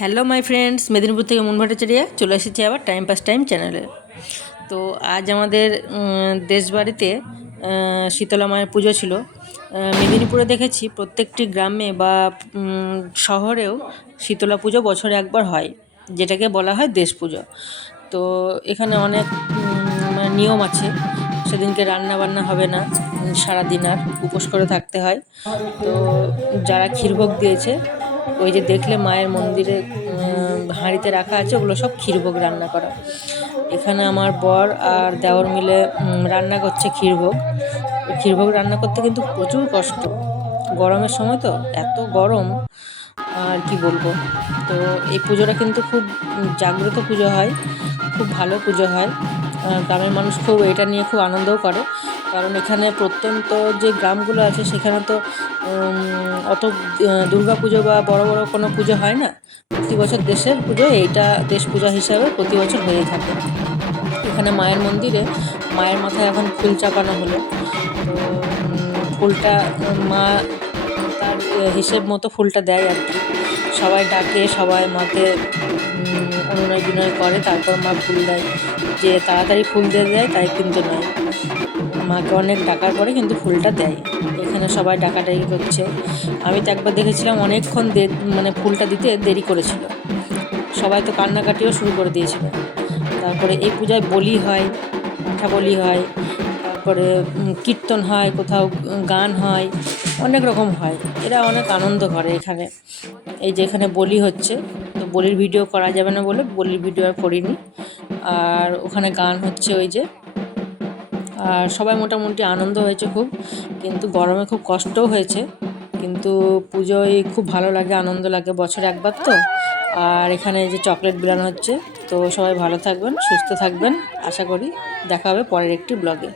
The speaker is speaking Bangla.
হ্যালো মাই ফ্রেন্ডস, মেদিনীপুর থেকে মন ভট্টাচারিয়া চলে এসেছি আবার টাইম পাস টাইম চ্যানেলে তো আজ আমাদের দেশবাড়িতে শীতলা মায়ের পুজো ছিল। মেদিনীপুরে দেখেছি প্রত্যেকটি গ্রামে বা শহরেও শীতলা পুজো বছরে একবার হয়, যেটাকে বলা হয় দেশ পুজো। তো এখানে অনেক নিয়ম আছে, সেদিনকে রান্না বান্না হবে না, সারাদিন আর উপোস করে থাকতে হয়। তো যারা ক্ষীরভোগ দিয়েছে ওই যে দেখলে মায়ের মন্দিরে হাঁড়িতে রাখা আছে, ওগুলো সব ক্ষীরভোগ রান্না করা। এখানে আমার বর আর দেওর মিলে রান্না করছে ক্ষীরভোগ। ক্ষীরভোগ রান্না করতে কিন্তু প্রচুর কষ্ট। গরমের সময় তো এত গরম, আর কি বলব? তো এই পুজোটা কিন্তু খুব জাগ্রত পুজো হয়, খুব ভালো পুজো হয়। গ্রামের মানুষ খুব এটা নিয়ে খুব আনন্দও করে। কারণ এখানে প্রত্যন্ত যে গ্রামগুলো আছে, সেখানে তো অত দুর্গা পুজো বা বড় বড় কোনো পুজো হয় না। প্রতি বছর দেশের পুজো এইটা দেশ পূজা হিসাবে প্রতি বছর হয়ে থাকে। এখানে মায়ের মন্দিরে মায়ের মাথায় এখন ফুল চাপানো হলো। তো ফুলটা মা তার হিসেব মতো ফুলটা দেয় আর কি। সবাই ডাকে, সবাই মাকে অনুনয় বিনয় করে, তারপর মা ফুল দেয়। যে তাড়াতাড়ি ফুল দিয়ে দেয়, তাই কিন্তু নয়। মাকে অনেক ডাকার পরে কিন্তু ফুলটা দেয়। এখানে সবাই ডাকাডাকি করছে। আমি তো একবার দেখেছিলাম, অনেকক্ষণ দে- মানে ফুলটা দিতে দেরি করেছিল। সবাই তো কান্নাকাটিও শুরু করে দিয়েছিল। তারপরে এই পূজায় বলি হয় পিঠা বলি হয়, তারপরে কীর্তন হয়, কোথাও গান হয়। অনেক রকম হয়। এরা অনেক আনন্দ করে এখানে। এই যে এখানে বলি হচ্ছে, তো বলির ভিডিও করা যাবে না বলে বলির ভিডিও আর করিনি। আর ওখানে গান হচ্ছে ওই যে, আর সবাই মোটামুটি আনন্দ হয়েছে খুব, কিন্তু গরমে খুব কষ্টও হয়েছে। কিন্তু পুজোয় খুব ভালো লাগে, আনন্দ লাগে বছরে একবার তো। আর এখানে যে চকলেট বিলানো হচ্ছে, তো সবাই ভালো থাকবেন, সুস্থ থাকবেন। আশা করি দেখা হবে পরের একটি ব্লগে।